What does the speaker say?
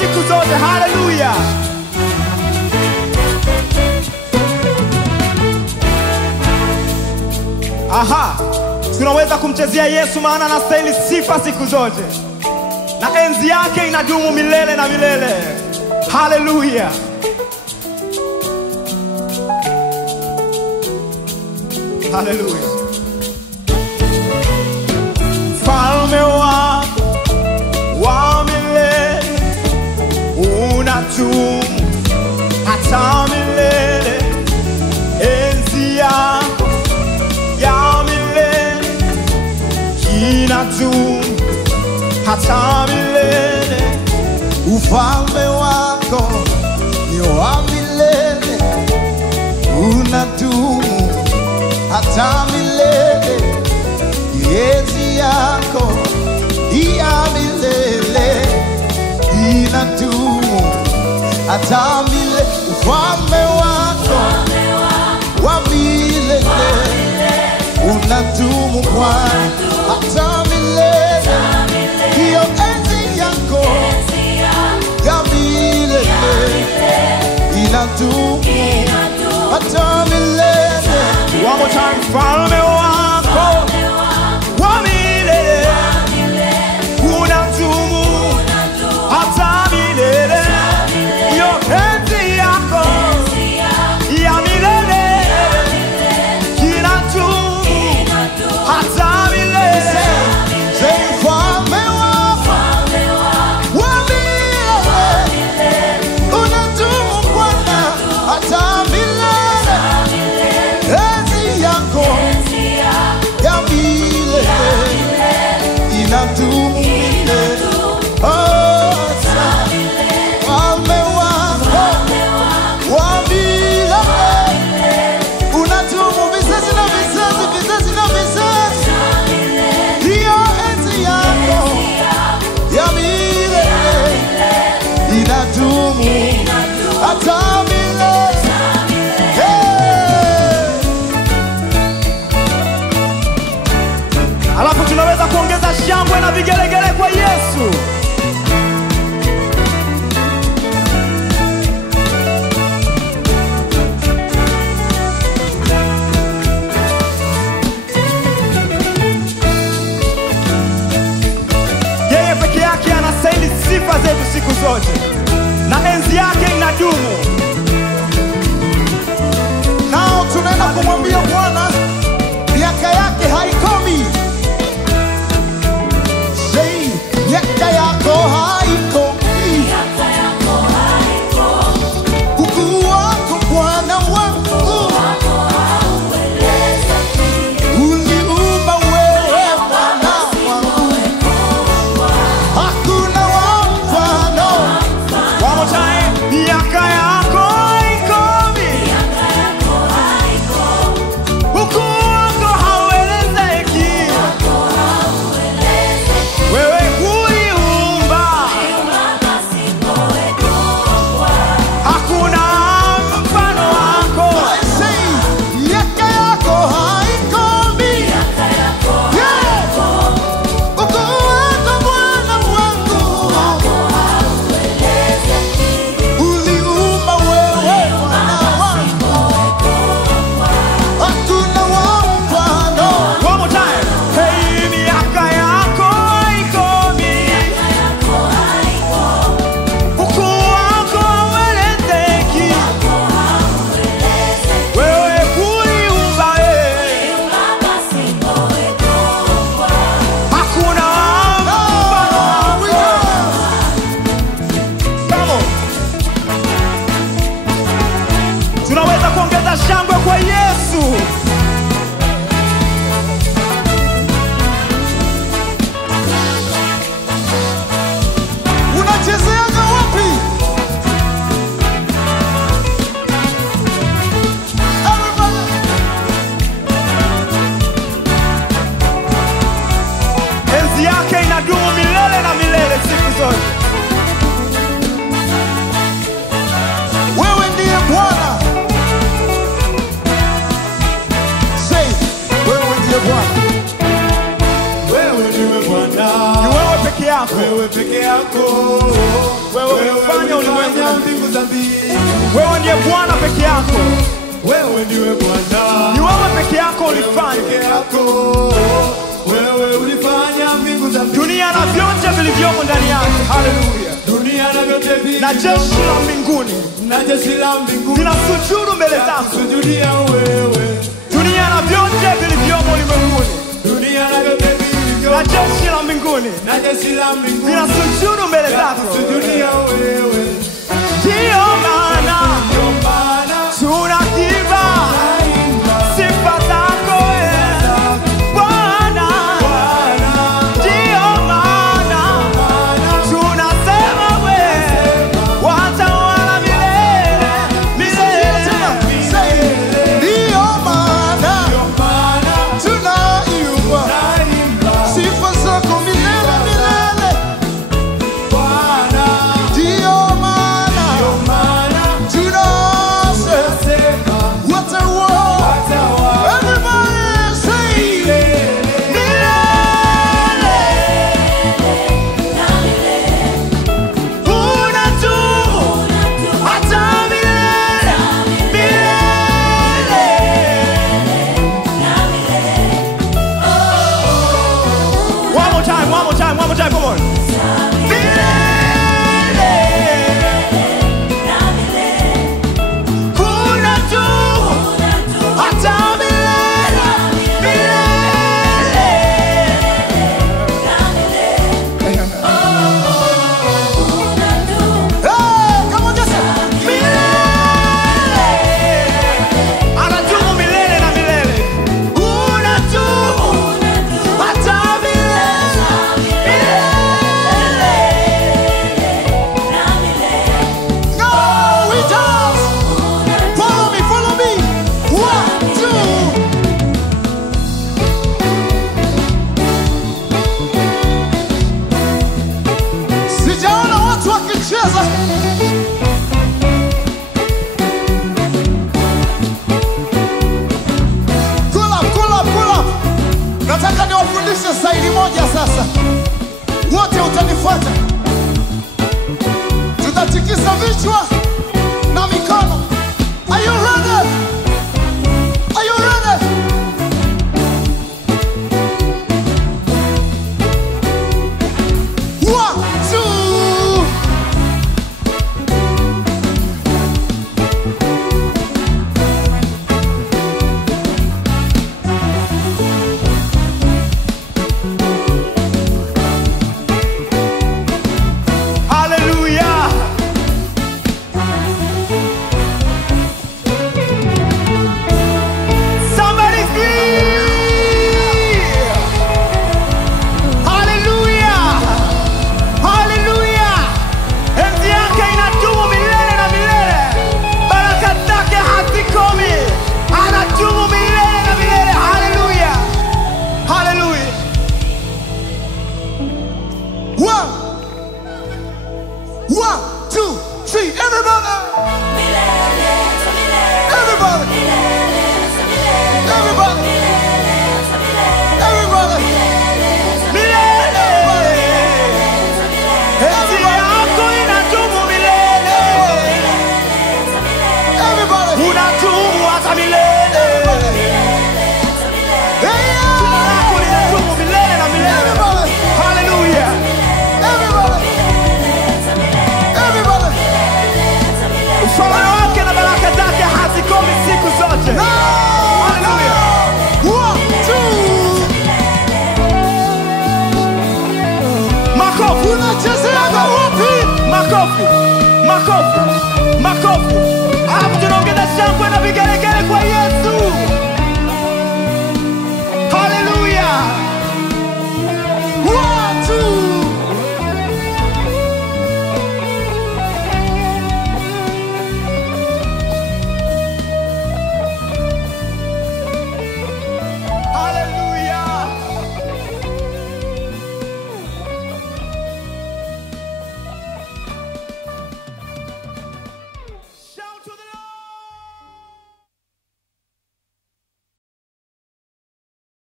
siku zote. Haleluya. Aha, tunaweza kumchezea Yesu maana anastahili sifa siku zote, na enzi yake inadumu milele na milele. Haleluya. Haleluya. Mfalme wako wa milele unadumu hata milele. Enzi yako ya milele inadumu hata milele. Ufalme wako ni wa milele, unadumu hata milele. Enzi yako ya milele inadumu hata milele. Ufalme wako wa milele unadumu Bwana hata milele. Hiyo enzi yako ya milele inadumu hata milele. One more time. Mfalme wako wa milele unadumu hata milele. Hiyo enzi yako ya milele inadumu hata milele. Say ufalme wako wa milele unadumu Bwana hata milele. Enzi yako ya milele inadumu milele. Oh, ufalme wako wa milele unadumu vizazi na vizazi, vizazi na vizazi. Hiyo enzi yako ya milele inadumu hata milele. Alafu tunaweza kuongeza shangwe na vigelegele kwa Yesu. Yeye peke yake anastahili sifa zetu siku zote, na enzi yake inadumu. Nao tunaenda kumwambia Bwana miaka yake haikomi. Say miaka yako haikomi. Ukuu wako Bwana wangu uliumba wewe Bwana wangu, hakuna wa mfano. One more time. Miaka yako haikomi. Ukuu wako hauelezeki. Wewe uliumba, hakuna mfano wako. I say miaka yako haikomi. Yeah. Ukuu wako Bwana wangu uliumba wewe Bwana wangu, hakuna wa mfano. One more time. Hey, miaka yako haikomi. Ukuu wako hauelezeki. Wewe uliumba, hakuna mfano wako. Come on. Tunaweza kuongeza shangwe kwa Yesu. Unachezeaga wapi? Everybody. Enzi yake inadumu milele na milele siku zote. Wewe ndiye Bwana. Say wewe ndiye Bwana. Ni wewe peke yako. Wewe peke yako, wewe ndiye Bwana peke yako. Wewe ndiwe Bwana. Ni wewe peke yako ulifanya. Peke yako. Wewe ulifanya mbingu za Dunia na vyote vilivyomo ndani yake. Haleluya. dunia na vyote vilivyo. Na jeshi la mbinguni. Na jeshi la mbinguni. Zinasujudu mbele zako. Sujudia wewe. Dunia na vyote vilivyomo ulimwenguni. Dunia na vyote vilivyo. Na jeshi la mbinguni. Na jeshi la mbinguni. Zinasujudu mbele zako. Sujudia wewe. Ndiyo maana tunakiba sifa zako Bwana. Ndiyo maana tunasema wewe watawala milele milele. Ndiyo maana tunaimba sifa zako milele milele. Ndiyo maana tunasema watawala. Everybody say Milele unadumu hata milele milele. One more time, come on. Milele unadumu hata milele milele. hey, come on, just say Milele anadumu milele na milele. Unadumu hata milele milele. no, we dance. Follow me. 1, 2. Sijaona watu wakicheza. Pull up. Nataka niwafundishe staili moja sasa. Wote utanifuata. Tutatikisa vichwa na mikono. Are you ready? Are you ready? One, two. Hallelujah. Somebody scream. Hallelujah. Hallelujah. Enzi yake inadumu milele na milele. Baraka zake hazikomi. Anadumu milele na milele. Hallelujah. Hallelujah. 1, 2, 3. Everybody. Everybody. Everybody. Everybody. Milele. Enzi yako inadumu milele. Everybody. Unadumu hata milele. Hey, Jina lako linadumu milele na milele. Everybody. Hallelujah. Everybody. Everybody. Ufalme wake na baraka zake hazikomi siku zote. Hallelujah. 1, 2. Makofi. Unachezeaga wapi? Makofi. Makofi.